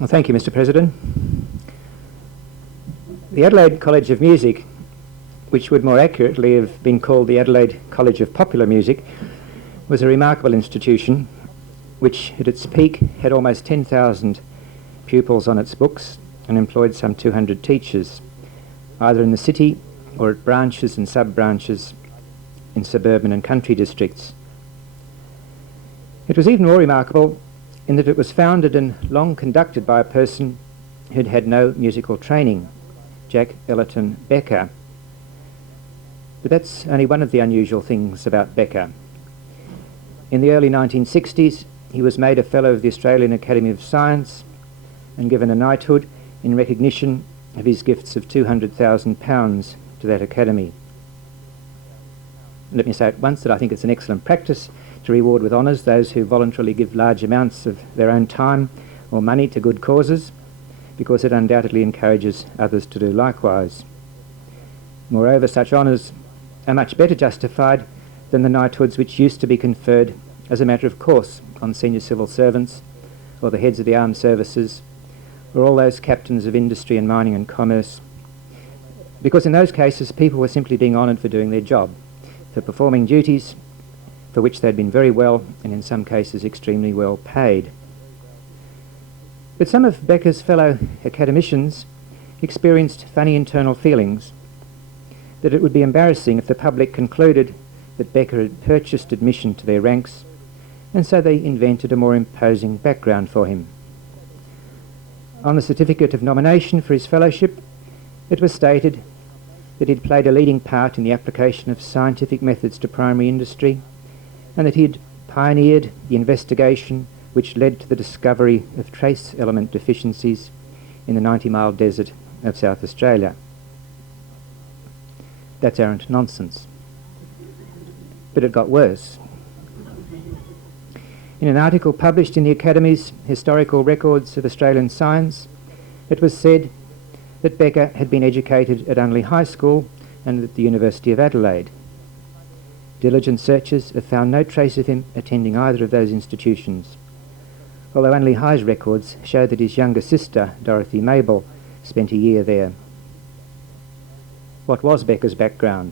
Well, thank you, Mr. President. The Adelaide College of Music, which would more accurately have been called the Adelaide College of Popular Music, was a remarkable institution which at its peak had almost 10,000 pupils on its books and employed some 200 teachers, either in the city or at branches and sub-branches in suburban and country districts. It was even more remarkable in that it was founded and long conducted by a person who'd had no musical training, Jack Ellerton Becker. But that's only one of the unusual things about Becker. In the early 1960s, he was made a Fellow of the Australian Academy of Science and given a knighthood in recognition of his gifts of £200,000 to that academy. Let me say at once that I think it's an excellent practice to reward with honours those who voluntarily give large amounts of their own time or money to good causes, because it undoubtedly encourages others to do likewise. Moreover, such honours are much better justified than the knighthoods which used to be conferred as a matter of course on senior civil servants or the heads of the armed services or all those captains of industry and mining and commerce, because in those cases people were simply being honoured for doing their job, for performing duties for which they'd been very well and in some cases extremely well paid. But some of Becker's fellow academicians experienced funny internal feelings that it would be embarrassing if the public concluded that Becker had purchased admission to their ranks, and so they invented a more imposing background for him. On the certificate of nomination for his fellowship, it was stated that he'd played a leading part in the application of scientific methods to primary industry, and that he had pioneered the investigation which led to the discovery of trace element deficiencies in the 90-mile desert of South Australia. That's arrant nonsense. But it got worse. In an article published in the Academy's Historical Records of Australian Science, it was said that Becker had been educated at Unley High School and at the University of Adelaide. Diligent searchers have found no trace of him attending either of those institutions, although Unley High's records show that his younger sister, Dorothy Mabel, spent a year there. What was Becker's background?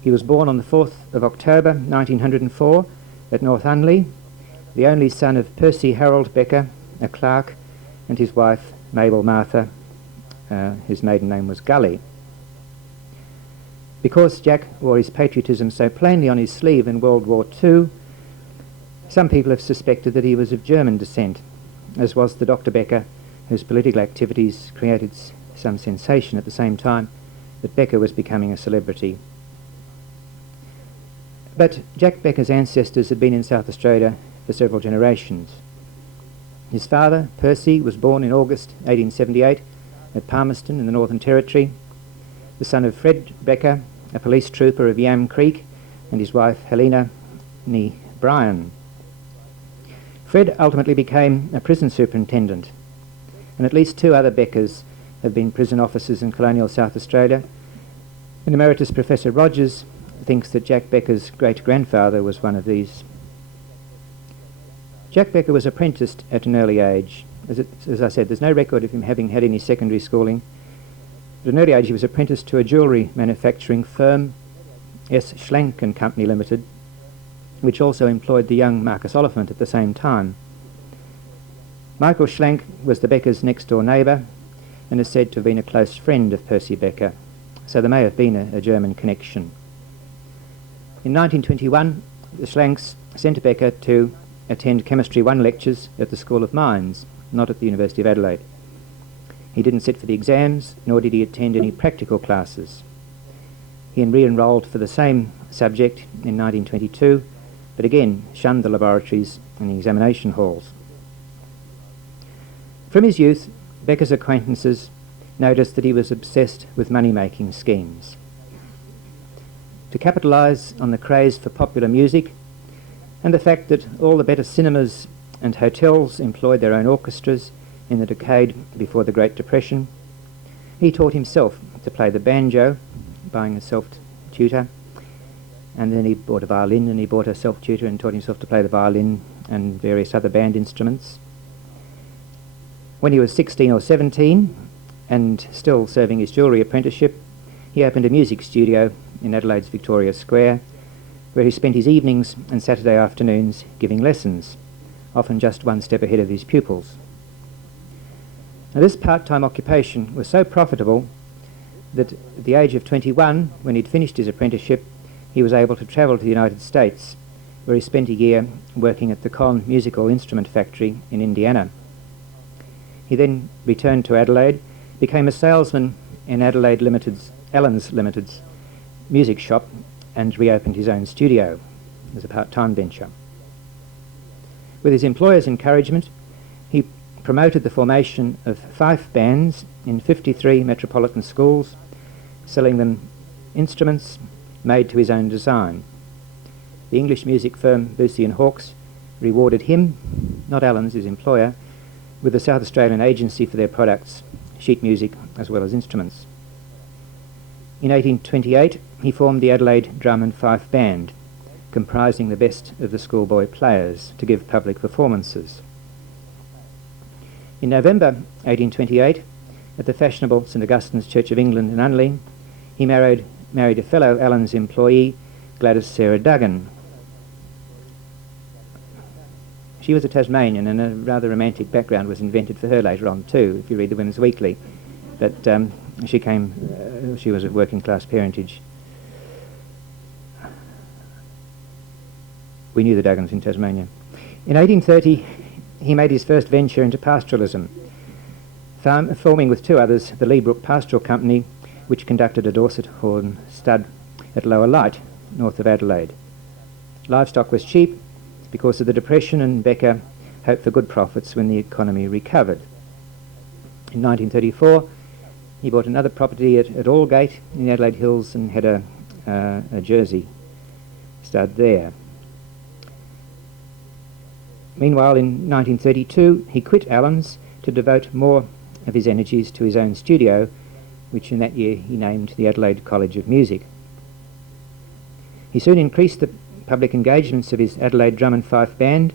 He was born on the 4th of October 1904 at North Unley, the only son of Percy Harold Becker, a clerk, and his wife Mabel Martha, whose maiden name was Gully. Because Jack wore his patriotism so plainly on his sleeve in World War II, some people have suspected that he was of German descent, as was the Dr. Becker, whose political activities created some sensation at the same time that Becker was becoming a celebrity. But Jack Becker's ancestors had been in South Australia for several generations. His father, Percy, was born in August 1878 at Palmerston in the Northern Territory, the son of Fred Becker, a police trooper of Yam Creek, and his wife Helena nee Bryan. Fred ultimately became a prison superintendent, and at least two other Beckers have been prison officers in colonial South Australia, and Emeritus Professor Rogers thinks that Jack Becker's great-grandfather was one of these. Jack Becker was apprenticed at an early age. As I said, there's no record of him having had any secondary schooling. At an early age he was apprenticed to a jewellery manufacturing firm, S. Schlank and Company Limited, which also employed the young Marcus Oliphant at the same time. Michael Schlank was the Becker's next-door neighbour and is said to have been a close friend of Percy Becker, so there may have been a German connection. In 1921, the Schlanks sent Becker to attend Chemistry 1 lectures at the School of Mines, not at the University of Adelaide. He didn't sit for the exams, nor did he attend any practical classes. He re-enrolled for the same subject in 1922, but again shunned the laboratories and the examination halls. From his youth, Becker's acquaintances noticed that he was obsessed with money-making schemes. To capitalise on the craze for popular music and the fact that all the better cinemas and hotels employed their own orchestras in the decade before the Great Depression, he taught himself to play the banjo, buying a self-tutor, and then he bought a violin and he bought a self-tutor and taught himself to play the violin and various other band instruments. When he was 16 or 17 and still serving his jewellery apprenticeship, he opened a music studio in Adelaide's Victoria Square, where he spent his evenings and Saturday afternoons giving lessons, often just one step ahead of his pupils. Now, this part-time occupation was so profitable that at the age of 21, when he'd finished his apprenticeship, he was able to travel to the United States, where he spent a year working at the Conn Musical Instrument Factory in Indiana. He then returned to Adelaide, became a salesman in Allen's Limited's music shop, and reopened his own studio as a part-time venture. With his employer's encouragement, he promoted the formation of fife bands in 53 metropolitan schools, selling them instruments made to his own design. The English music firm Boosie and Hawkes rewarded him, not Allen's, his employer, with the South Australian Agency for their products, sheet music as well as instruments. In 1828 he formed the Adelaide Drum and Fife Band, comprising the best of the schoolboy players, to give public performances. In November 1828, at the fashionable St Augustine's Church of England in Unley, he married a fellow Allen's employee, Gladys Sarah Duggan. She was a Tasmanian, and a rather romantic background was invented for her later on too, if you read the Women's Weekly. But she was of working class parentage. We knew the Duggans in Tasmania. In 1830, he made his first venture into pastoralism, forming with two others the Leabrook Pastoral Company, which conducted a Dorset horn stud at Lower Light, north of Adelaide. Livestock was cheap because of the Depression, and Becker hoped for good profits when the economy recovered. In 1934, he bought another property at Aldgate in the Adelaide Hills and had a Jersey stud there. Meanwhile, in 1932, he quit Allen's to devote more of his energies to his own studio, which in that year he named the Adelaide College of Music. He soon increased the public engagements of his Adelaide Drum and Fife Band,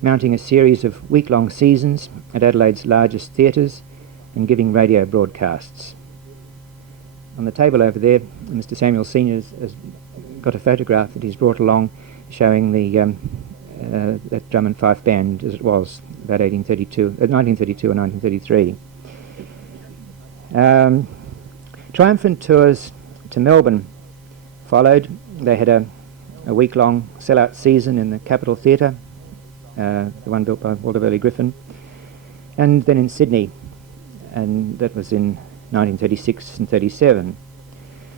mounting a series of week-long seasons at Adelaide's largest theatres and giving radio broadcasts. On the table over there, Mr. Samuel Senior has got a photograph that he's brought along showing the that drum and fife band as it was about 1932 and 1933. Triumphant tours to Melbourne followed. They had a week-long sell-out season in the Capitol Theatre, the one built by Walter Burley Griffin, and then in Sydney, and that was in 1936 and 37.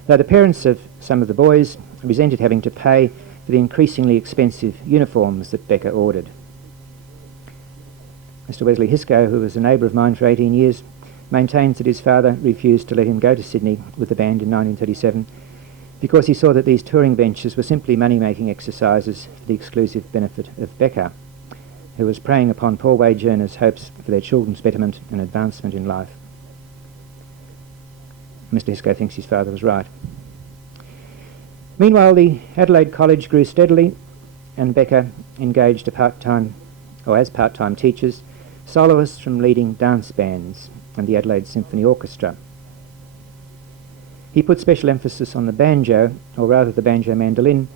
Though the parents of some of the boys resented having to pay for the increasingly expensive uniforms that Becker ordered. Mr. Wesley Hisco, who was a neighbour of mine for 18 years, maintains that his father refused to let him go to Sydney with the band in 1937 because he saw that these touring ventures were simply money-making exercises for the exclusive benefit of Becker, who was preying upon poor wage earners' hopes for their children's betterment and advancement in life. Mr. Hisco thinks his father was right. Meanwhile, the Adelaide College grew steadily, and Becker engaged as part-time teachers, soloists from leading dance bands and the Adelaide Symphony Orchestra. He put special emphasis on the banjo, or rather the banjo mandolin,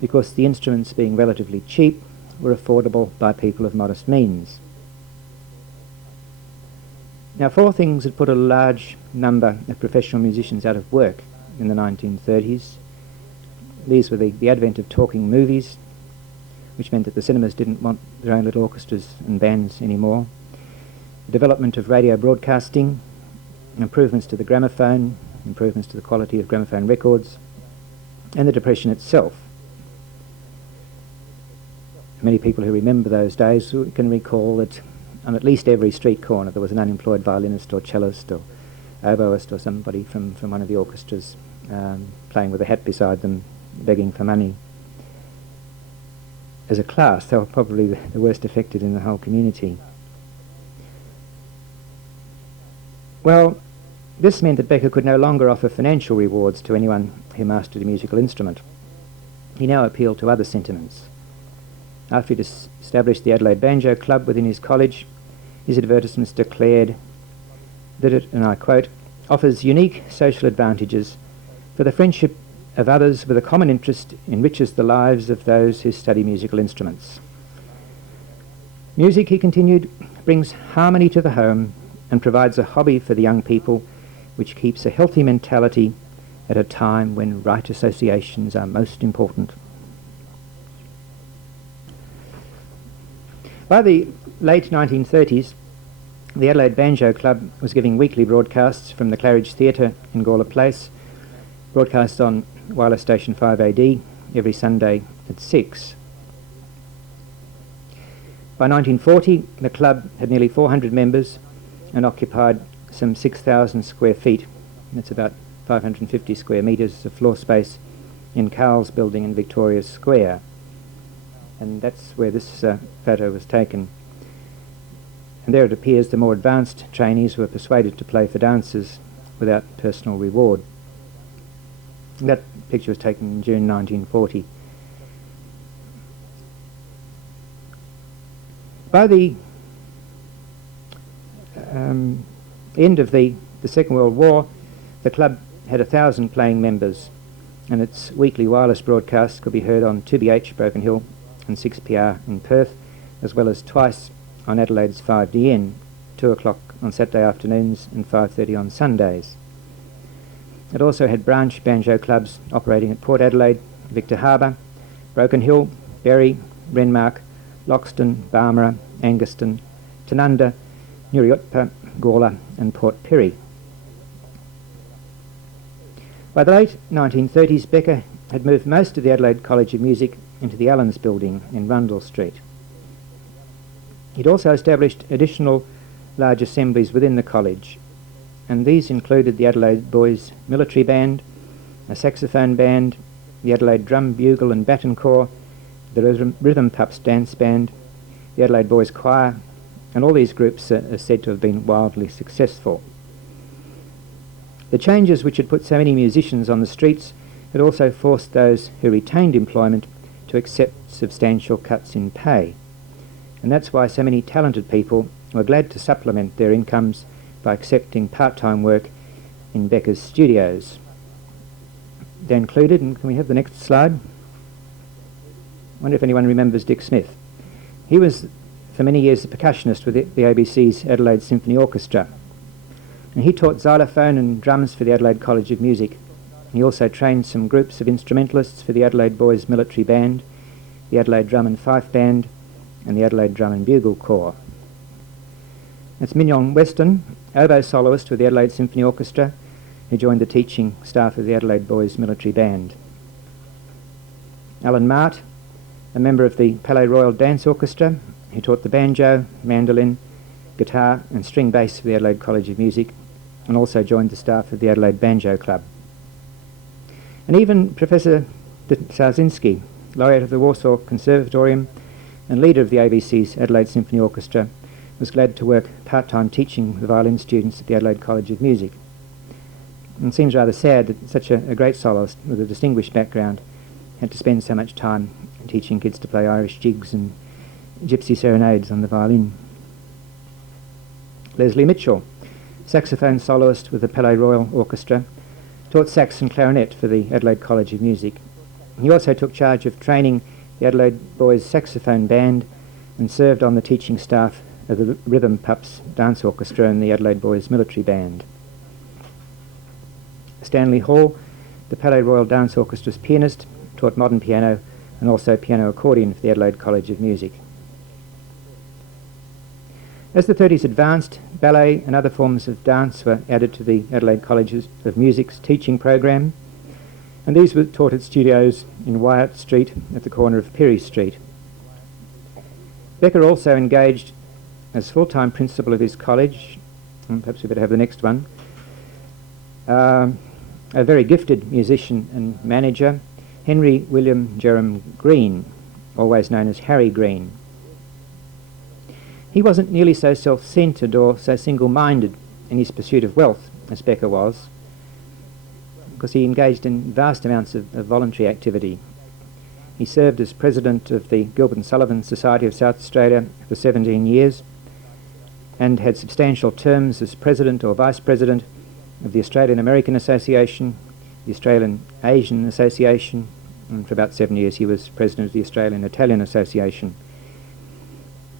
because the instruments, being relatively cheap, were affordable by people of modest means. Now, four things had put a large number of professional musicians out of work in the 1930s. These were the advent of talking movies, which meant that the cinemas didn't want their own little orchestras and bands anymore, the development of radio broadcasting, improvements to the gramophone, improvements to the quality of gramophone records, and the Depression itself. Many people who remember those days can recall that on at least every street corner there was an unemployed violinist or cellist or oboist or somebody from one of the orchestras playing with a hat beside them, begging for money. As a class, they were probably the worst affected in the whole community. Well, this meant that Becker could no longer offer financial rewards to anyone who mastered a musical instrument. He now appealed to other sentiments. After he'd established the Adelaide Banjo Club within his college, his advertisements declared that it, and I quote, offers unique social advantages, for the friendship of others with a common interest enriches the lives of those who study musical instruments. Music, he continued, brings harmony to the home and provides a hobby for the young people which keeps a healthy mentality at a time when right associations are most important. By the late 1930s, the Adelaide Banjo Club was giving weekly broadcasts from the Claridge Theatre in Gawler Place, broadcast on Wireless Station 5AD every Sunday at 6. By 1940, the club had nearly 400 members and occupied some 6,000 square feet. That's about 550 square metres of floor space in Cowell's building in Victoria Square. And that's where this photo was taken. And there it appears the more advanced trainees were persuaded to play for dancers without personal reward. And that picture was taken in June 1940. By the end of the Second World War, the club had 1,000 playing members, and its weekly wireless broadcasts could be heard on 2BH Broken Hill and 6PR in Perth, as well as twice on Adelaide's 5DN, 2 o'clock on Saturday afternoons and 5:30 on Sundays. It also had branch banjo clubs operating at Port Adelaide, Victor Harbour, Broken Hill, Berry, Renmark, Loxton, Barmera, Anguston, Tanunda, Nuriutpa, Gawler and Port Pirie. By the late 1930s, Becker had moved most of the Adelaide College of Music into the Allens building in Rundle Street. He'd also established additional large assemblies within the college, and these included the Adelaide Boys Military Band, a saxophone band, the Adelaide Drum, Bugle and Baton Corps, the Rhythm Pups Dance Band, the Adelaide Boys Choir, and all these groups are said to have been wildly successful. The changes which had put so many musicians on the streets had also forced those who retained employment to accept substantial cuts in pay, and that's why so many talented people were glad to supplement their incomes by accepting part-time work in Becker's studios. They included, and can we have the next slide? I wonder if anyone remembers Dick Smith. He was for many years a percussionist with the ABC's Adelaide Symphony Orchestra, and he taught xylophone and drums for the Adelaide College of Music. He also trained some groups of instrumentalists for the Adelaide Boys Military Band, the Adelaide Drum and Fife Band, and the Adelaide Drum and Bugle Corps. That's Mignon Weston, oboe soloist with the Adelaide Symphony Orchestra, who joined the teaching staff of the Adelaide Boys Military Band. Alan Mart, a member of the Palais Royal Dance Orchestra, who taught the banjo, mandolin, guitar and string bass for the Adelaide College of Music, and also joined the staff of the Adelaide Banjo Club. And even Professor Czarzinski, laureate of the Warsaw Conservatorium and leader of the ABC's Adelaide Symphony Orchestra, was glad to work part-time teaching the violin students at the Adelaide College of Music. And it seems rather sad that such a great soloist with a distinguished background had to spend so much time teaching kids to play Irish jigs and gypsy serenades on the violin. Leslie Mitchell, saxophone soloist with the Palais Royal Orchestra, taught sax and clarinet for the Adelaide College of Music. He also took charge of training the Adelaide Boys Saxophone Band and served on the teaching staff of the Rhythm Pups Dance Orchestra and the Adelaide Boys Military Band. Stanley Hall, the Palais Royal Dance Orchestra's pianist, taught modern piano and also piano accordion for the Adelaide College of Music. As the 30s advanced, ballet and other forms of dance were added to the Adelaide College of Music's teaching program, and these were taught at studios in Wyatt Street at the corner of Pirie Street. Becker also engaged as full-time principal of his college, and perhaps we better have the next one, a very gifted musician and manager, Henry William Jerram Green, always known as Harry Green. He wasn't nearly so self-centred or so single-minded in his pursuit of wealth as Becker was, because he engaged in vast amounts of voluntary activity. He served as president of the Gilbert and Sullivan Society of South Australia for 17 years, and had substantial terms as president or vice president of the Australian American Association, the Australian Asian Association, and for about 7 years he was president of the Australian Italian Association.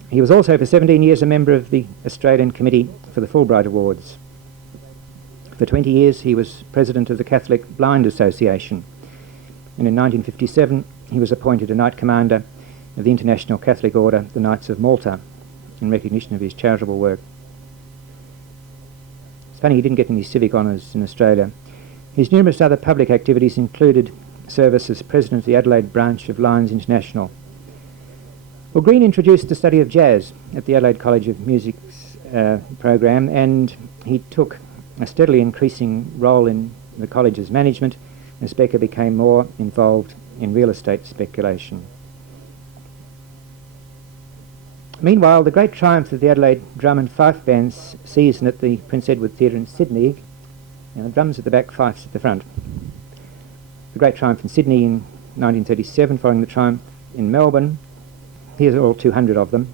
He was also for 17 years a member of the Australian Committee for the Fulbright Awards. For 20 years he was president of the Catholic Blind Association, and in 1957 he was appointed a Knight Commander of the International Catholic Order, the Knights of Malta, in recognition of his charitable work. It's funny he didn't get any civic honours in Australia. His numerous other public activities included service as president of the Adelaide branch of Lions International. Well, Green introduced the study of jazz at the Adelaide College of Music's program, and he took a steadily increasing role in the college's management as Becker became more involved in real estate speculation. Meanwhile, the great triumph of the Adelaide Drum and Fife Band's season at the Prince Edward Theatre in Sydney, drums at the back, fifes at the front. The great triumph in Sydney in 1937, following the triumph in Melbourne. Here's all 200 of them,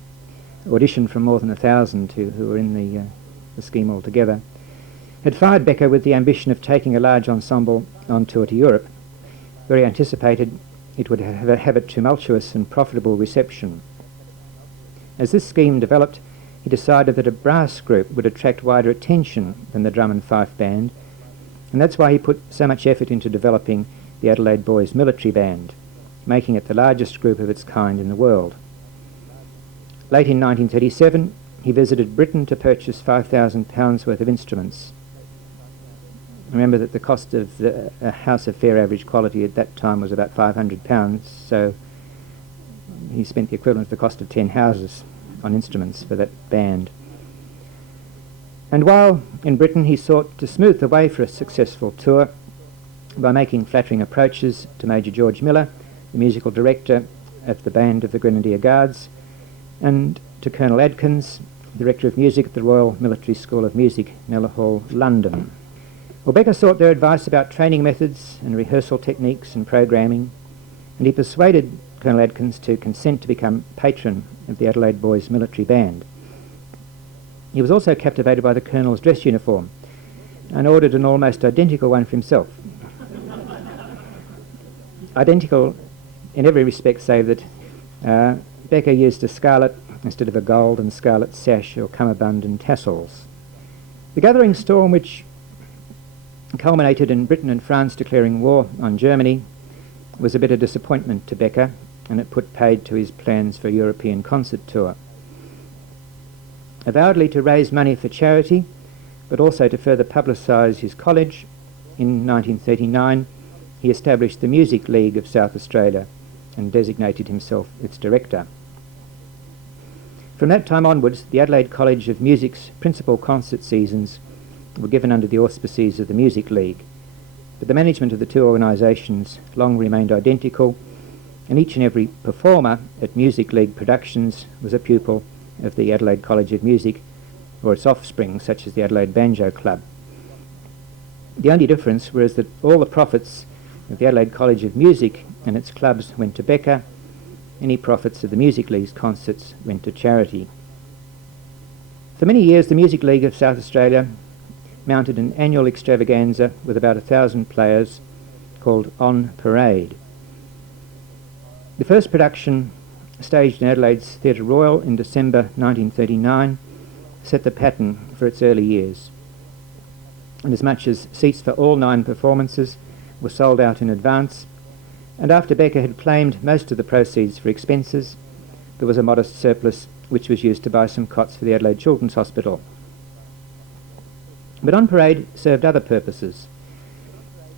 auditioned from more than 1,000 who were in the scheme altogether, had fired Becker with the ambition of taking a large ensemble on tour to Europe, where he anticipated it would have a tumultuous and profitable reception. As this scheme developed, he decided that a brass group would attract wider attention than the drum and fife band, and that's why he put so much effort into developing the Adelaide Boys Military Band, making it the largest group of its kind in the world. Late in 1937, he visited Britain to purchase £5,000 worth of instruments. Remember that the cost of a house of fair average quality at that time was about £500, so he spent the equivalent of the cost of 10 houses on instruments for that band. And while in Britain, he sought to smooth the way for a successful tour by making flattering approaches to Major George Miller, the musical director of the Band of the Grenadier Guards, and to Colonel Adkins, Director of Music at the Royal Military School of Music, Kneller Hall, London. Well, Becker sought their advice about training methods and rehearsal techniques and programming, and he persuaded Colonel Adkins to consent to become patron of the Adelaide Boys Military Band. He was also captivated by the Colonel's dress uniform and ordered an almost identical one for himself. Identical in every respect save that Becker used a scarlet instead of a gold and scarlet sash or cummerbund and tassels. The gathering storm, which culminated in Britain and France declaring war on Germany, was a bitter disappointment to Becker, and it put paid to his plans for a European concert tour. Avowedly to raise money for charity, but also to further publicise his college, in 1939 he established the Music League of South Australia and designated himself its director. From that time onwards, the Adelaide College of Music's principal concert seasons were given under the auspices of the Music League, but the management of the two organisations long remained identical, and each and every performer at Music League productions was a pupil of the Adelaide College of Music or its offspring, such as the Adelaide Banjo Club. The only difference was that all the profits of the Adelaide College of Music and its clubs went to Becker. Any profits of the Music League's concerts went to charity. For many years, the Music League of South Australia mounted an annual extravaganza with about 1,000 players called On Parade. The first production, staged in Adelaide's Theatre Royal in December 1939, set the pattern for its early years. And as much as seats for all 9 performances were sold out in advance, and after Becker had claimed most of the proceeds for expenses, there was a modest surplus which was used to buy some cots for the Adelaide Children's Hospital. But On Parade served other purposes.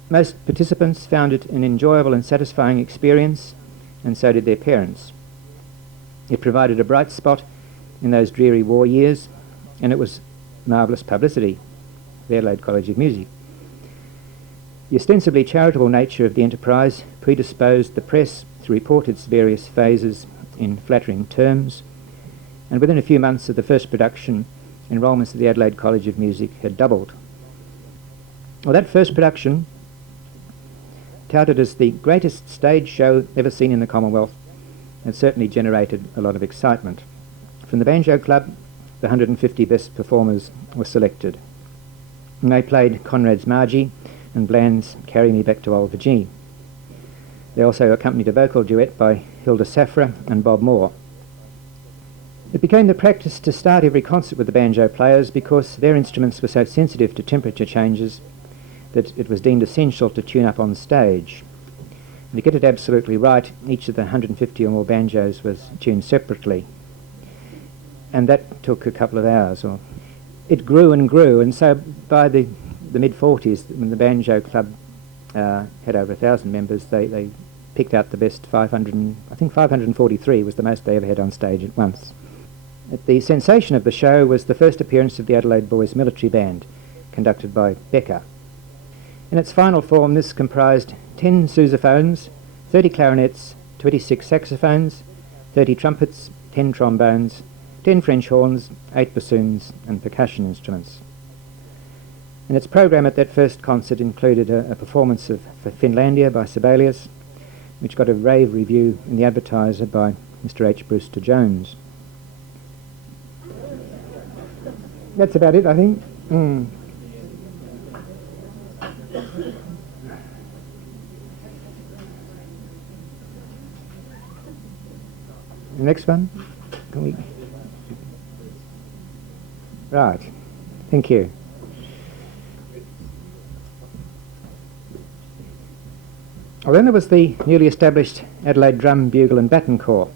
Most participants found it an enjoyable and satisfying experience, and so did their parents. It provided a bright spot in those dreary war years, and it was marvellous publicity, the Adelaide College of Music. The ostensibly charitable nature of the enterprise predisposed the press to report its various phases in flattering terms, and within a few months of the first production, enrolments at the Adelaide College of Music had doubled. Well, that first production, touted as the greatest stage show ever seen in the Commonwealth, had certainly generated a lot of excitement. From the Banjo Club the 150 best performers were selected. And they played Conrad's Margie and Bland's Carry Me Back to Old Virginie. They also accompanied a vocal duet by Hilda Safra and Bob Moore. It became the practice to start every concert with the banjo players because their instruments were so sensitive to temperature changes that it was deemed essential to tune up on stage. And to get it absolutely right, each of the 150 or more banjos was tuned separately. And that took a couple of hours. It grew and grew, and so by the mid-40s, when the banjo club had over 1,000 members, they picked out the best 500, I think 543 was the most they ever had on stage at once. The sensation of the show was the first appearance of the Adelaide Boys Military Band, conducted by Becker. In its final form, this comprised 10 sousaphones, 30 clarinets, 26 saxophones, 30 trumpets, 10 trombones, 10 French horns, 8 bassoons and percussion instruments. And its programme at that first concert included a performance of Finlandia by Sibelius, which got a rave review in the Advertiser by Mr. H. Brewster Jones. That's about it, I think. The next one? Can we? Right. Thank you. Well, then there was the newly established Adelaide Drum, Bugle and Baton Corps.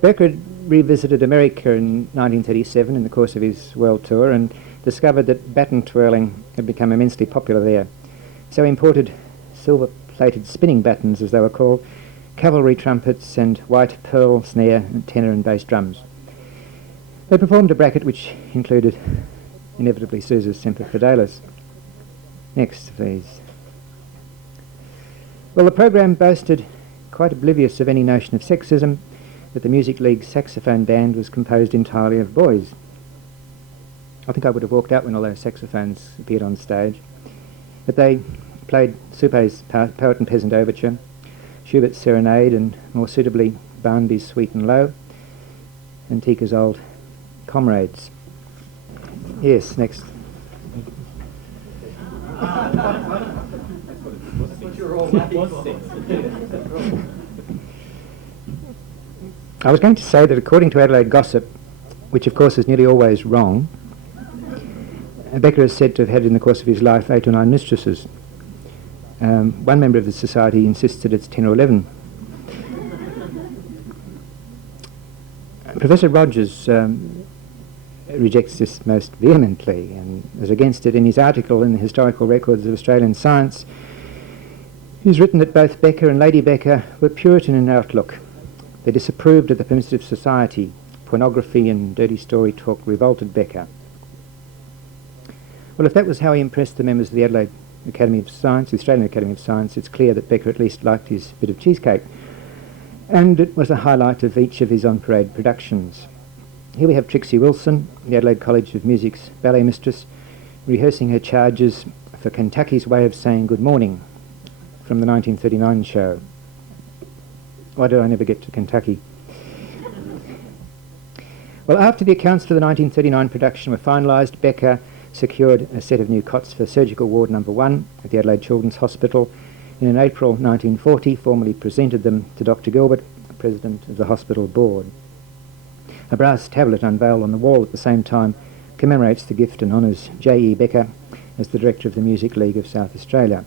Becker had revisited America in 1937 in the course of his world tour and discovered that baton twirling had become immensely popular there. So he imported silver-plated spinning batons, as they were called, cavalry trumpets and white pearl snare and tenor and bass drums. They performed a bracket which included inevitably Sousa's Semper Fidelis. Next, please. Well, the program boasted, quite oblivious of any notion of sexism, that the Music League's saxophone band was composed entirely of boys. I think I would have walked out when all those saxophones appeared on stage. But they played Suppé's Poet and Peasant Overture, Schubert's Serenade, and more suitably Barnaby's Sweet and Low, and Tika's Old Comrades. Yes, next. I was going to say that according to Adelaide gossip, which of course is nearly always wrong, Becker is said to have had in the course of his life 8 or 9 mistresses. One member of the society insists that it's 10 or 11. Professor Rogers rejects this most vehemently and is against it in his article in the Historical Records of Australian Science. He's written that both Becker and Lady Becker were Puritan in outlook. They disapproved of the permissive society. Pornography and dirty story talk revolted Becker. Well, if that was how he impressed the members of the Adelaide Academy of Science, the Australian Academy of Science, it's clear that Becker at least liked his bit of cheesecake. And it was a highlight of each of his on-parade productions. Here we have Trixie Wilson, the Adelaide College of Music's ballet mistress, rehearsing her charges for Kentucky's Way of Saying Good Morning from the 1939 show. Why did I never get to Kentucky? Well, after the accounts for the 1939 production were finalised, Becker secured a set of new cots for Surgical Ward No. 1 at the Adelaide Children's Hospital, and in April 1940 formally presented them to Dr. Gilbert, President of the hospital board. A brass tablet unveiled on the wall at the same time commemorates the gift and honours J.E. Becker as the Director of the Music League of South Australia.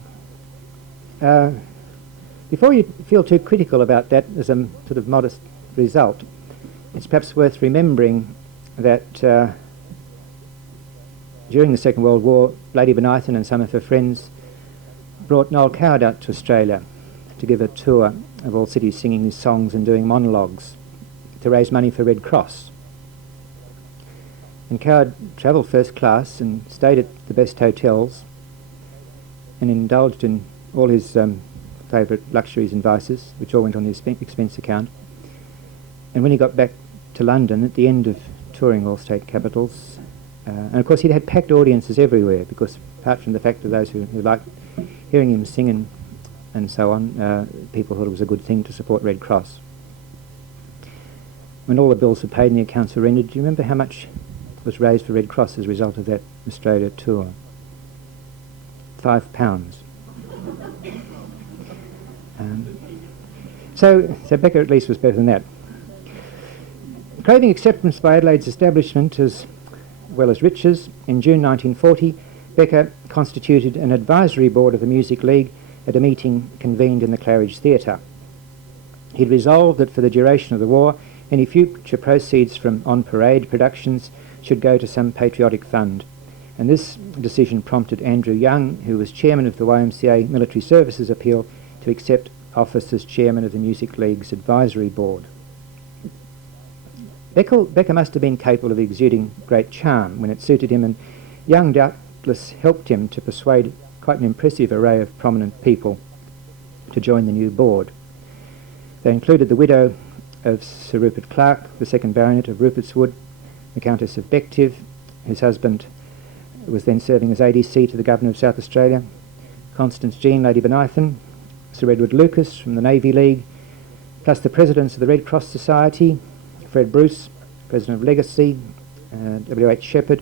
Before you feel too critical about that as a sort of modest result, it's perhaps worth remembering that during the Second World War, Lady Bonython and some of her friends brought Noel Coward out to Australia to give a tour of all cities singing his songs and doing monologues to raise money for Red Cross. And Coward travelled first class and stayed at the best hotels and indulged in all his favourite luxuries and vices, which all went on his expense account. And when he got back to London at the end of touring all state capitals, and of course he'd had packed audiences everywhere, because apart from the fact of those who liked hearing him sing and and so on, people thought it was a good thing to support Red Cross. When all the bills were paid and the accounts were rendered, do you remember how much was raised for Red Cross as a result of that Australia tour? £5. So Becker at least was better than that. Craving acceptance by Adelaide's establishment as well as riches, in June 1940, Becker constituted an advisory board of the Music League at a meeting convened in the Claridge Theatre. He'd resolved that for the duration of the war, any future proceeds from on-parade productions should go to some patriotic fund, and this decision prompted Andrew Young, who was chairman of the YMCA Military Services Appeal, to accept office as chairman of the Music League's advisory board. Becker must have been capable of exuding great charm when it suited him, and Young doubtless helped him to persuade quite an impressive array of prominent people to join the new board. They included the widow of Sir Rupert Clarke, the second baronet of Rupertswood, the Countess of Bective, whose husband was then serving as ADC to the Governor of South Australia, Constance Jean, Lady Benithan, Sir Edward Lucas from the Navy League, plus the presidents of the Red Cross Society, Fred Bruce, President of Legacy, W.H. Shepherd,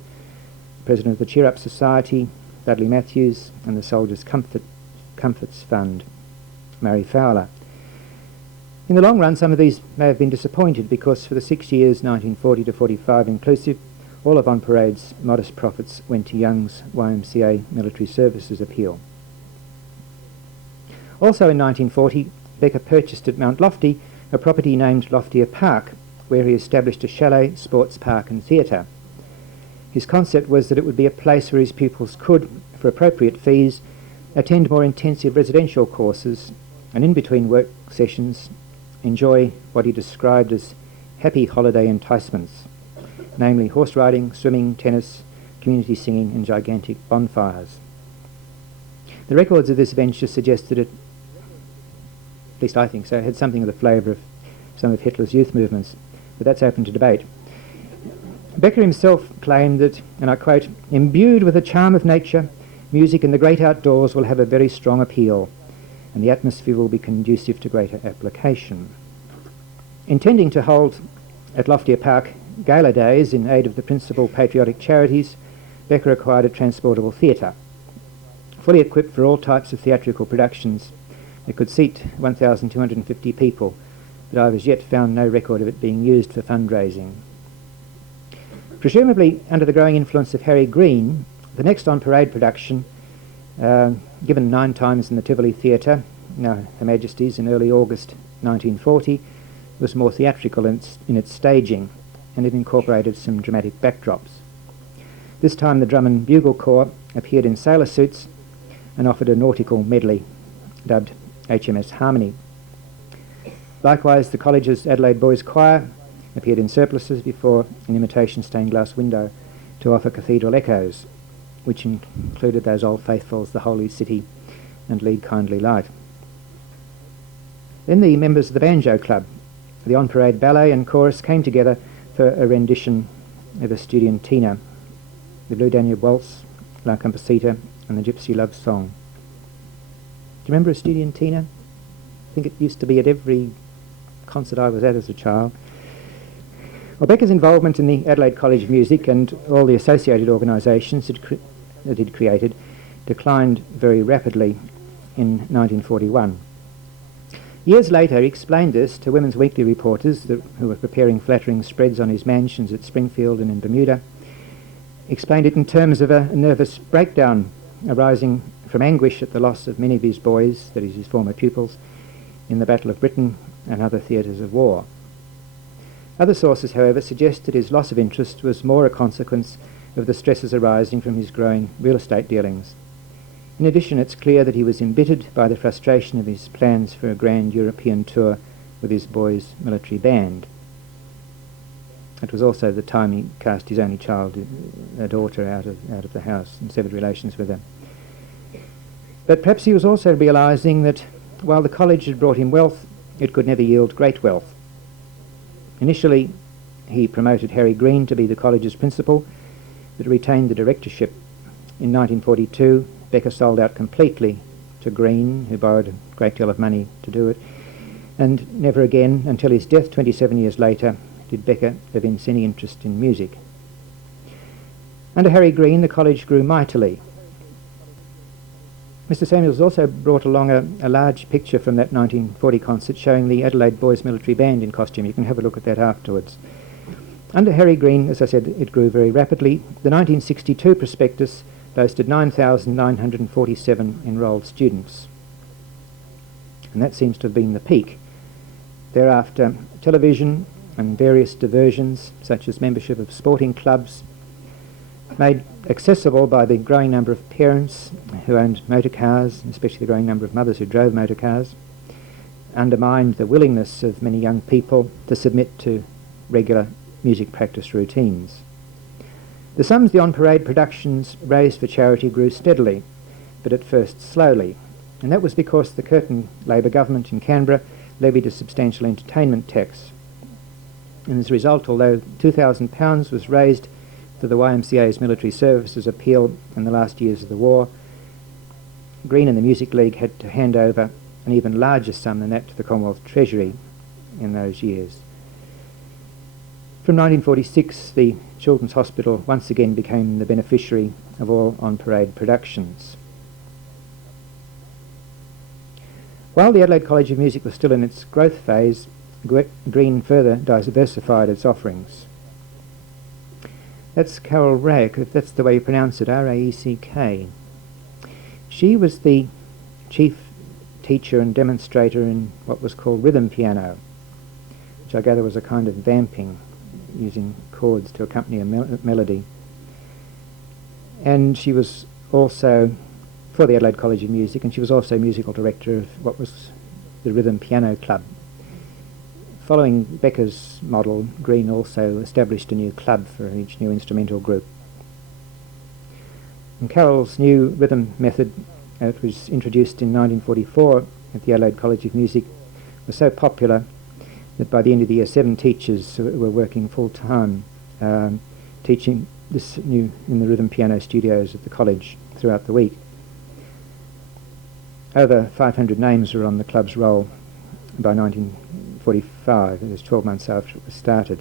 President of the Cheer Up Society, Dudley Matthews, and the Soldiers' Comforts Fund, Mary Fowler. In the long run, some of these may have been disappointed because for the 6 years, 1940 to 45 inclusive, all of On Parade's modest profits went to Young's YMCA Military Services Appeal. Also in 1940, Becker purchased at Mount Lofty a property named Loftier Park, where he established a chalet, sports park and theatre. His concept was that it would be a place where his pupils could, for appropriate fees, attend more intensive residential courses and in between work sessions enjoy what he described as happy holiday enticements, namely horse riding, swimming, tennis, community singing and gigantic bonfires. The records of this venture suggest that it, at least I think so, had something of the flavour of some of Hitler's youth movements, but that's open to debate. Becker himself claimed that, and I quote, "Imbued with the charm of nature, music in the great outdoors will have a very strong appeal, and the atmosphere will be conducive to greater application." Intending to hold at Loftier Park gala days in aid of the principal patriotic charities, Becker acquired a transportable theatre, fully equipped for all types of theatrical productions. It could seat 1,250 people, but I have as yet found no record of it being used for fundraising. Presumably under the growing influence of Harry Green, the next On Parade production, given 9 times in the Tivoli Theatre, now Her Majesty's, in early August 1940, was more theatrical in its staging, and it incorporated some dramatic backdrops. This time the Drum and Bugle Corps appeared in sailor suits and offered a nautical medley dubbed HMS Harmony. Likewise, the college's Adelaide Boys Choir appeared in surplices before an imitation stained glass window to offer cathedral echoes, which included those old faithfuls, the Holy City and Lead Kindly Light. Then the members of the Banjo Club, the On Parade Ballet and Chorus came together for a rendition of a Studiantina, the Blue Danube Waltz, La Composita and the Gypsy Love Song. Do you remember a Studiantina? I think it used to be at every concert I was at as a child. Well, Becker's involvement in the Adelaide College of Music and all the associated organisations that he'd created declined very rapidly in 1941. Years later, he explained this to Women's Weekly reporters who were preparing flattering spreads on his mansions at Springfield and in Bermuda. Explained it in terms of a nervous breakdown arising from anguish at the loss of many of his boys, that is his former pupils, in the Battle of Britain and other theatres of war. Other sources, however, suggest that his loss of interest was more a consequence of the stresses arising from his growing real estate dealings. In addition, it's clear that he was embittered by the frustration of his plans for a grand European tour with his boys' military band. It was also the time he cast his only child, a daughter, out of the house and severed relations with her. But perhaps he was also realising that while the college had brought him wealth, it could never yield great wealth. Initially, he promoted Harry Green to be the college's principal, but retained the directorship. In 1942, Becker sold out completely to Green, who borrowed a great deal of money to do it, and never again, until his death 27 years later, did Becker evince any interest in music. Under Harry Green, the college grew mightily. Mr. Samuels also brought along a large picture from that 1940 concert showing the Adelaide Boys Military Band in costume. You can have a look at that afterwards. Under Harry Green, as I said, it grew very rapidly. The 1962 prospectus boasted 9,947 enrolled students. And that seems to have been the peak. Thereafter, television and various diversions, such as membership of sporting clubs, made accessible by the growing number of parents who owned motor cars, especially the growing number of mothers who drove motor cars, undermined the willingness of many young people to submit to regular music practice routines. The sums the on-parade productions raised for charity grew steadily, but at first slowly, and that was because the Curtin Labor government in Canberra levied a substantial entertainment tax. And as a result, although £2,000 was raised for the YMCA's military services appeal in the last years of the war, Green and the Music League had to hand over an even larger sum than that to the Commonwealth Treasury in those years. From 1946, the Children's Hospital once again became the beneficiary of all on-parade productions. While the Adelaide College of Music was still in its growth phase, Green further diversified its offerings. That's Carol Raeck, if that's the way you pronounce it, R-A-E-C-K. She was the chief teacher and demonstrator in what was called rhythm piano, which I gather was a kind of vamping, using chords to accompany a melody. And she was also for the Adelaide College of Music, and she was also musical director of what was the Rhythm Piano Club. Following Becker's model, Green also established a new club for each new instrumental group. And Carroll's new rhythm method, it was introduced in 1944 at the Adelaide College of Music, was so popular that by the end of the year 7 teachers were working full-time teaching this new in the rhythm piano studios at the college throughout the week. Over 500 names were on the club's roll by 1945. It was 12 months after it was started.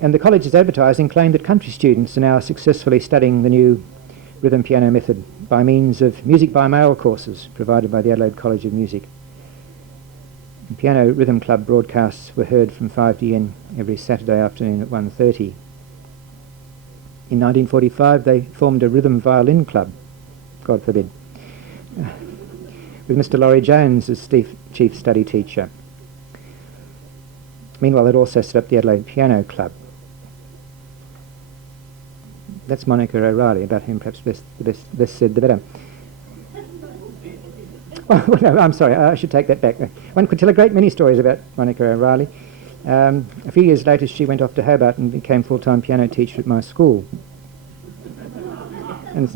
And the college's advertising claimed that country students are now successfully studying the new rhythm piano method by means of music by mail courses provided by the Adelaide College of Music. And Piano Rhythm Club broadcasts were heard from 5DN every Saturday afternoon at 1:30. In 1945 they formed a rhythm violin club, God forbid, with Mr. Laurie Jones as chief study teacher. Meanwhile, they'd also set up the Adelaide Piano Club. That's Monica O'Reilly, about whom perhaps less said the better. Oh, no, I'm sorry, I should take that back. One could tell a great many stories about Monica O'Reilly. A few years later, she went off to Hobart and became full-time piano teacher at my school. And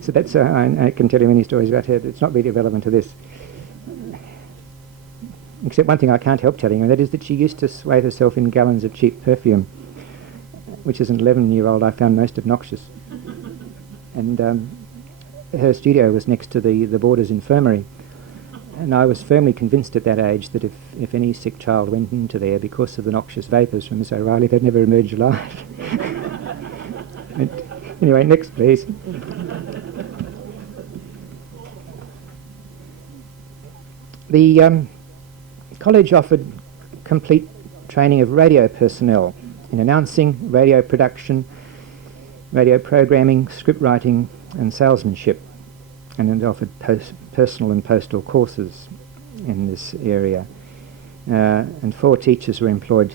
so that's, I can tell you many stories about her, but it's not really relevant to this. Except one thing I can't help telling you, and that is that she used to swathe herself in gallons of cheap perfume, which as an 11-year-old I found most obnoxious. And her studio was next to the Borders Infirmary, and I was firmly convinced at that age that if any sick child went into there because of the noxious vapours from Miss O'Reilly, they'd never emerge alive. Anyway, next please. The college offered complete training of radio personnel in announcing, radio production, radio programming, script writing and salesmanship, and it offered personal and postal courses in this area. And 4 teachers were employed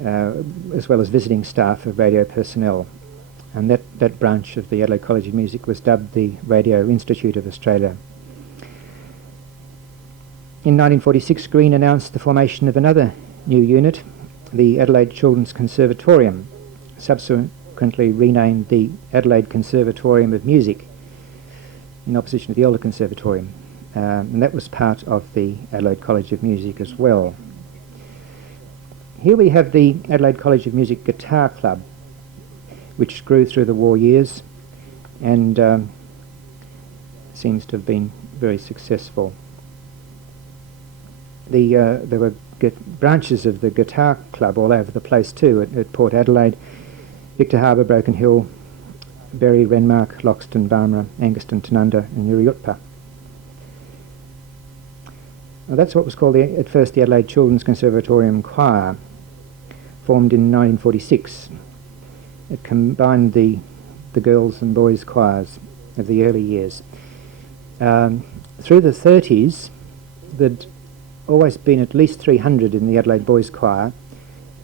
as well as visiting staff of radio personnel. And that branch of the Adelaide College of Music was dubbed the Radio Institute of Australia. In 1946, Green announced the formation of another new unit, the Adelaide Children's Conservatorium, subsequently renamed the Adelaide Conservatorium of Music, in opposition to the older conservatorium. And that was part of the Adelaide College of Music as well. Here we have the Adelaide College of Music Guitar Club, which grew through the war years, and seems to have been very successful. There were branches of the guitar club all over the place too, at Port Adelaide, Victor Harbour, Broken Hill, Berry, Renmark, Loxton, Barmera, Angaston, Tanunda and Uriutpa. Well, that's what was called at first the Adelaide Children's Conservatorium Choir, formed in 1946. It combined the girls and boys choirs of the early years. Through the 30s, there'd always been at least 300 in the Adelaide Boys Choir.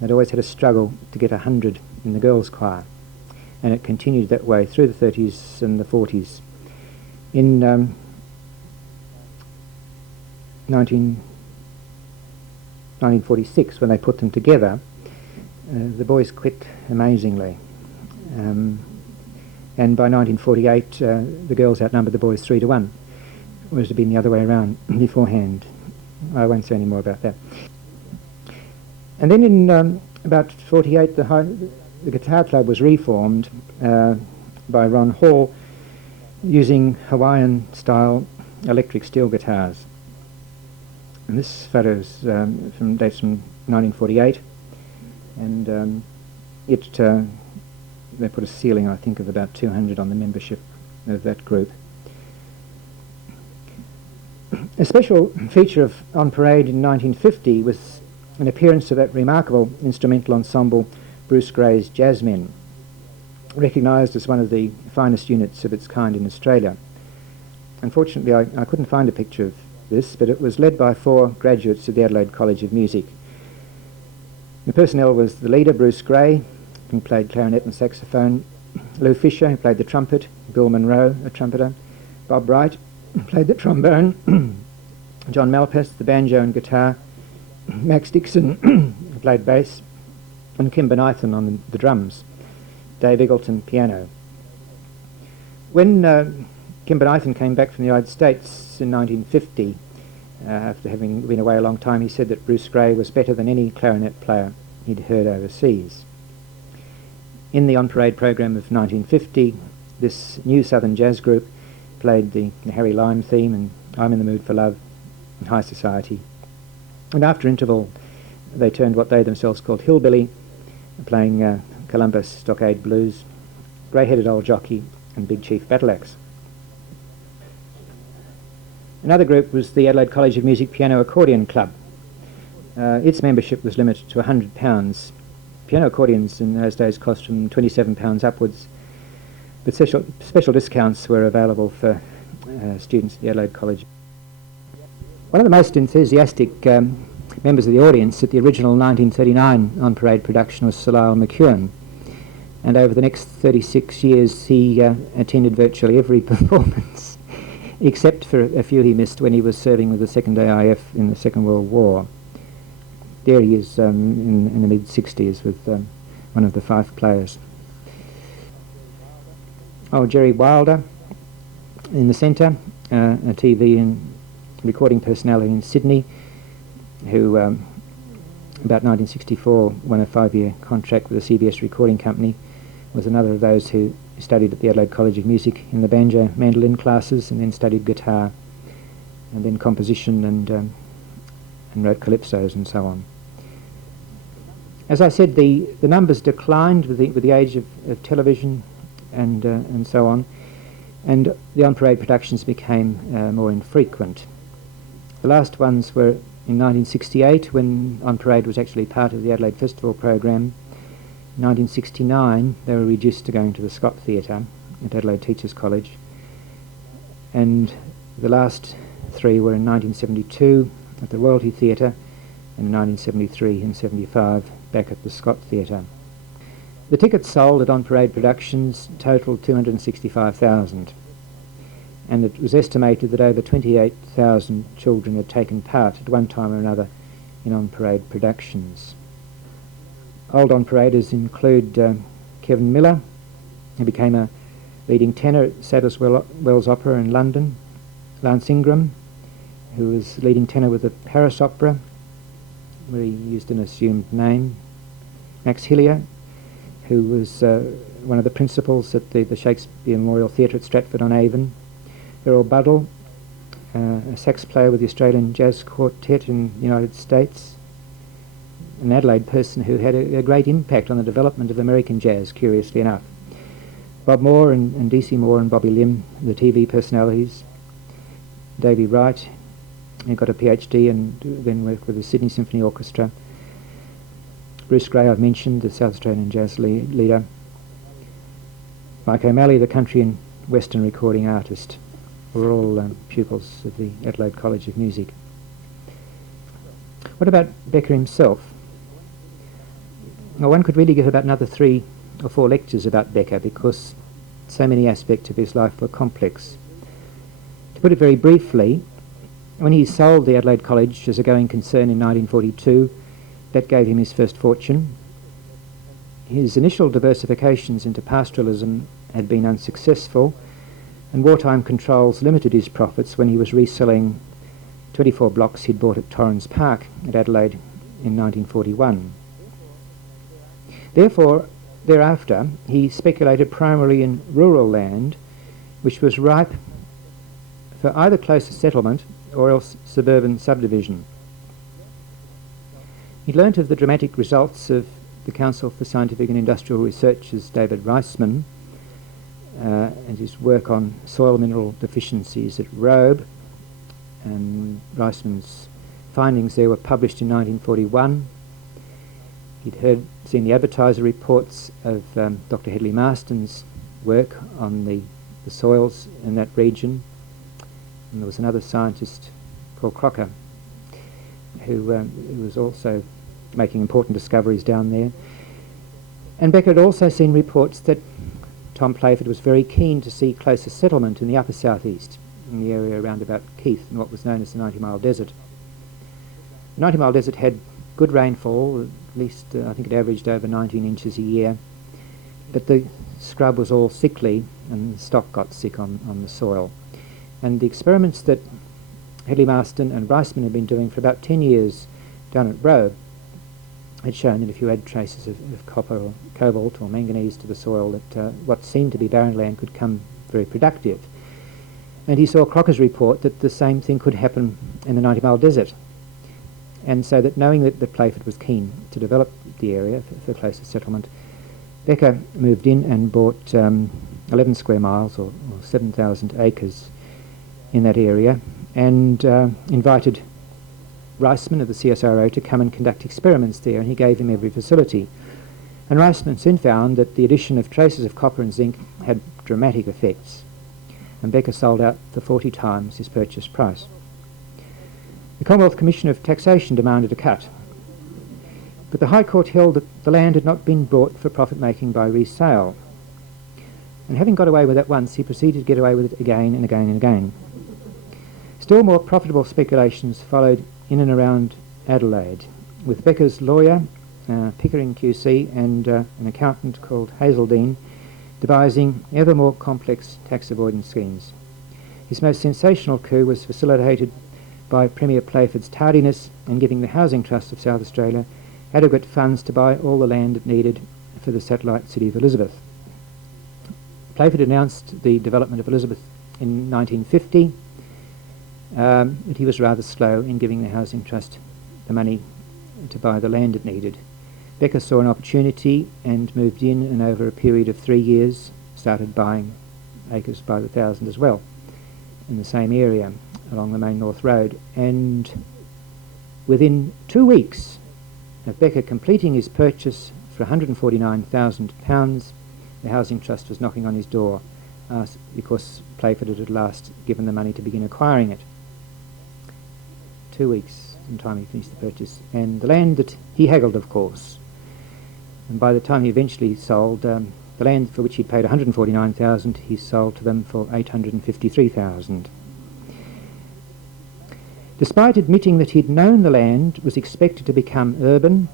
They'd always had a struggle to get 100 in the girls' choir, and it continued that way through the 30s and the 40s. In 1946, when they put them together, the boys quit amazingly. And by 1948, the girls outnumbered the boys 3-1, whereas it had been the other way around beforehand. I won't say any more about that. And then in about 48, the guitar club was reformed by Ron Hall using Hawaiian-style electric steel guitars. And this photo is dates from 1948, and they put a ceiling, I think, of about 200 on the membership of that group. A special feature of On Parade in 1950 was an appearance of that remarkable instrumental ensemble Bruce Gray's Jazzmen, recognised as one of the finest units of its kind in Australia. Unfortunately, I couldn't find a picture of this, but it was led by 4 graduates of the Adelaide College of Music. The personnel was the leader, Bruce Gray, who played clarinet and saxophone, Lou Fisher, who played the trumpet, Bill Monroe, a trumpeter, Bob Wright, who played the trombone, John Malpass, the banjo and guitar, Max Dixon, who played bass, and Kim Benython on the drums, Dave Eggleton, piano. When Kim Benython came back from the United States in 1950, after having been away a long time, he said that Bruce Gray was better than any clarinet player he'd heard overseas. In the On Parade program of 1950, this new Southern jazz group played the Harry Lime theme and I'm in the Mood for Love and High Society. And after interval, they turned what they themselves called hillbilly, playing Columbus Stockade Blues, Grey-Headed Old Jockey and Big Chief Battle Axe. Another group was the Adelaide College of Music Piano Accordion Club. Its membership was limited to £100. Piano accordions in those days cost from £27 upwards, but special discounts were available for students at the Adelaide College. One of the most enthusiastic members of the audience at the original 1939 On Parade production was Sir Lyle McEwen, and over the next 36 years he attended virtually every performance, except for a few he missed when he was serving with the 2nd AIF in the Second World War. There he is in the mid-60s with one of the Fife players. Oh, Jerry Wilder in the centre, a TV and recording personality in Sydney, who about 1964 won a 5-year contract with a CBS recording company, was another of those who studied at the Adelaide College of Music in the banjo mandolin classes and then studied guitar and then composition and wrote calypsos and so on. As I said, the numbers declined with the age of television and so on, and the On Parade productions became more infrequent. The last ones were in 1968, when On Parade was actually part of the Adelaide Festival program. In 1969, they were reduced to going to the Scott Theatre at Adelaide Teachers College, and the last 3 were in 1972 at the Royalty Theatre, and in 1973 and 75 back at the Scott Theatre. The tickets sold at On Parade Productions totalled 265,000, and it was estimated that over 28,000 children had taken part at one time or another in On Parade productions. Old On Paraders include Kevin Miller, who became a leading tenor at Sadler's Wells Opera in London, Lance Ingram, who was leading tenor with the Paris Opera, where he used an assumed name, Max Hillier, who was one of the principals at the Shakespeare Memorial Theatre at Stratford-on-Avon, Errol Buddle, a sax player with the Australian Jazz Quartet in the United States, an Adelaide person who had a great impact on the development of American jazz, curiously enough. Bob Moore and D.C. Moore and Bobby Lim, the TV personalities. Davy Wright, who got a PhD and then worked with the Sydney Symphony Orchestra. Bruce Gray, I've mentioned, the South Australian jazz leader. Mike O'Malley, the country and western recording artist, were all pupils of the Adelaide College of Music. What about Becker himself? Well, one could really give about another 3 or 4 lectures about Becker because so many aspects of his life were complex. To put it very briefly, when he sold the Adelaide College as a going concern in 1942, that gave him his first fortune. His initial diversifications into pastoralism had been unsuccessful, and wartime controls limited his profits when he was reselling 24 blocks he'd bought at Torrens Park at Adelaide in 1941. Therefore, thereafter, he speculated primarily in rural land, which was ripe for either closer settlement or else suburban subdivision. He learnt of the dramatic results of the Council for Scientific and Industrial Research's David Reisman and his work on soil mineral deficiencies at Robe, and Reisman's findings there were published in 1941. He'd seen the advertiser reports of Dr. Hedley Marston's work on the soils in that region, and there was another scientist called Crocker who was also making important discoveries down there. And Becker had also seen reports that Tom Playford was very keen to see closer settlement in the upper southeast, in the area around about Keith, in what was known as the 90-mile desert. The 90-mile desert had good rainfall, at least I think it averaged over 19 inches a year, but the scrub was all sickly and the stock got sick on the soil. And the experiments that Hedley Marston and Reisman had been doing for about 10 years down at Robe had shown that if you add traces of copper or cobalt or manganese to the soil, that what seemed to be barren land could come very productive. And he saw Crocker's report that the same thing could happen in the 90-mile desert. And so that knowing that Playford was keen to develop the area for closer settlement, Becker moved in and bought 11 square miles or 7,000 acres in that area, and invited Reisman of the CSIRO to come and conduct experiments there, and he gave him every facility. And Reisman soon found that the addition of traces of copper and zinc had dramatic effects, and Becker sold out for 40 times his purchase price. The Commonwealth Commission of Taxation demanded a cut, but the High Court held that the land had not been bought for profit-making by resale. And having got away with that once, he proceeded to get away with it again and again and again. Still more profitable speculations followed in and around Adelaide, with Becker's lawyer, Pickering QC, and an accountant called Hazeldine devising ever more complex tax avoidance schemes. His most sensational coup was facilitated by Premier Playford's tardiness in giving the Housing Trust of South Australia adequate funds to buy all the land it needed for the satellite city of Elizabeth. Playford announced the development of Elizabeth in 1950, but he was rather slow in giving the Housing Trust the money to buy the land it needed. Becker saw an opportunity and moved in, and over a period of 3 years started buying acres by the thousand as well in the same area along the main North Road. And within 2 weeks of Becker completing his purchase for £149,000, the Housing Trust was knocking on his door because Playford had at last given the money to begin acquiring it. 2 weeks from the time he finished the purchase. And the land that he haggled, of course. And by the time he eventually sold, the land for which he'd paid $149,000, he sold to them for $853,000. Despite admitting that he'd known the land was expected to become urban,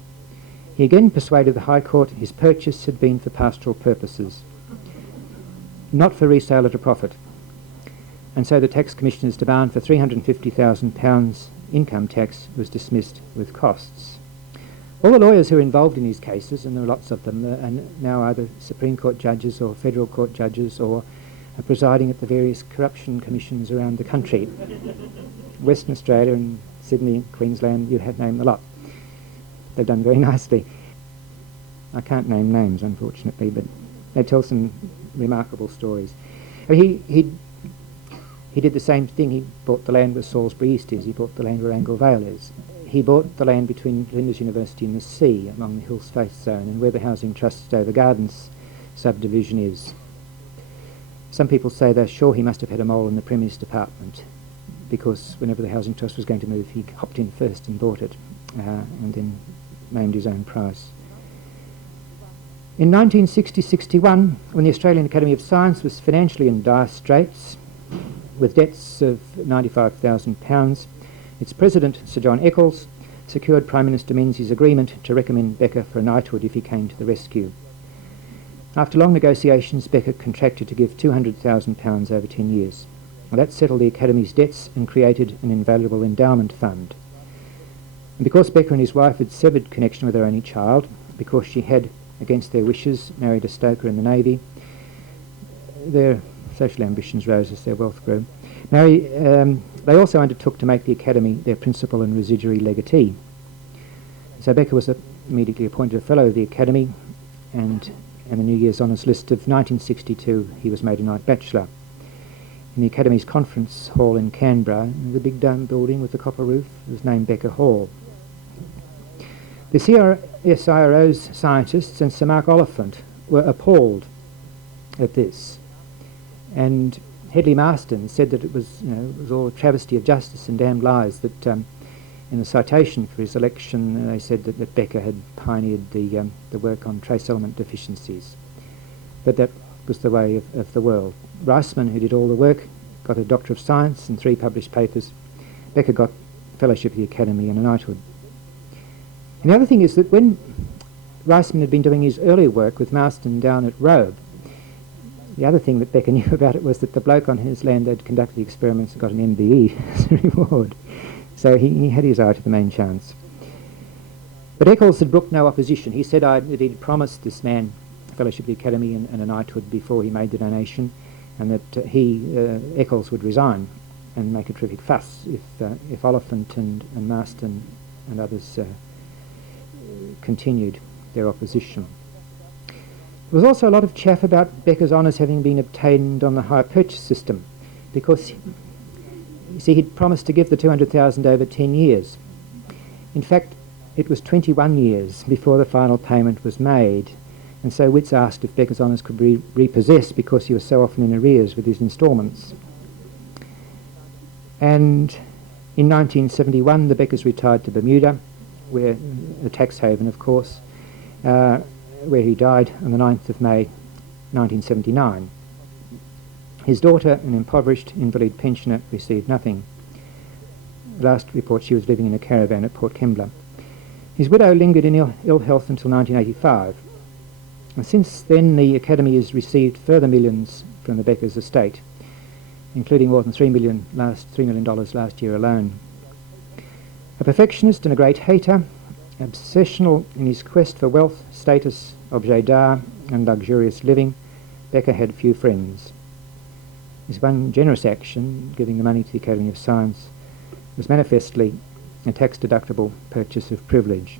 he again persuaded the High Court his purchase had been for pastoral purposes, not for resale at a profit. And so the Tax Commissioner's demand for £350,000 income tax was dismissed with costs. All the lawyers who were involved in these cases, and there are lots of them, are now either Supreme Court judges or Federal Court judges or presiding at the various corruption commissions around the country. Western Australia and Sydney, Queensland, you had named the lot. They've done very nicely. I can't name names, unfortunately, but they tell some remarkable stories. He did the same thing. He bought the land where Salisbury East is. He bought the land where Angle Vale is. He bought the land between Flinders University and the sea, along the Hills Face Zone, and where the Housing Trust Stowe Gardens subdivision is. Some people say they're sure he must have had a mole in the Premier's department, because whenever the Housing Trust was going to move, he hopped in first and bought it, and then named his own price. In 1960-61, when the Australian Academy of Science was financially in dire straits, with debts of £95,000, its president, Sir John Eccles, secured Prime Minister Menzies' agreement to recommend Becker for a knighthood if he came to the rescue. After long negotiations, Becker contracted to give £200,000 over 10 years. Well, that settled the Academy's debts and created an invaluable endowment fund. And because Becker and his wife had severed connection with their only child, because she had, against their wishes, married a stoker in the Navy, their social ambitions rose as their wealth grew. They also undertook to make the Academy their principal and residuary legatee. So Becker was immediately appointed a Fellow of the Academy, and in the New Year's Honours list of 1962 he was made a Knight Bachelor. In the Academy's conference hall in Canberra, the big dome building with the copper roof was named Becker Hall. The CSIRO's scientists and Sir Mark Oliphant were appalled at this, and Hedley Marston said that it was all a travesty of justice and damned lies, that in the citation for his election they said that Becker had pioneered the work on trace element deficiencies. But that was the way of the world. Reisman, who did all the work, got a Doctor of Science and 3 published papers. Becker got Fellowship of the Academy and a knighthood. And the other thing is that when Reisman had been doing his earlier work with Marston down at Robe, the other thing that Becker knew about it was that the bloke on his land had conducted the experiments and got an MBE as a reward. So he had his eye to the main chance. But Eccles had brooked no opposition. He said that he'd promised this man a Fellowship of the Academy and a knighthood before he made the donation, and that Eccles, would resign and make a terrific fuss if Oliphant and Marston and others continued their opposition. There was also a lot of chaff about Becker's honours having been obtained on the hire purchase system, because, you see, he'd promised to give the 200,000 over 10 years. In fact, it was 21 years before the final payment was made, and so Witts asked if Becker's honours could be repossessed because he was so often in arrears with his instalments. And in 1971, the Beckers retired to Bermuda, where a tax haven, of course, where he died on the 9th of May 1979. His daughter, an impoverished invalid pensioner, received nothing. Last report, she was living in a caravan at Port Kembla. His widow lingered in ill health until 1985. And since then, the Academy has received further millions from the Beckers' estate, including more than $3 million last year alone. A perfectionist and a great hater, obsessional in his quest for wealth, status, objet d'art and luxurious living, Becker had few friends. His one generous action, giving the money to the Academy of Science, was manifestly a tax-deductible purchase of privilege.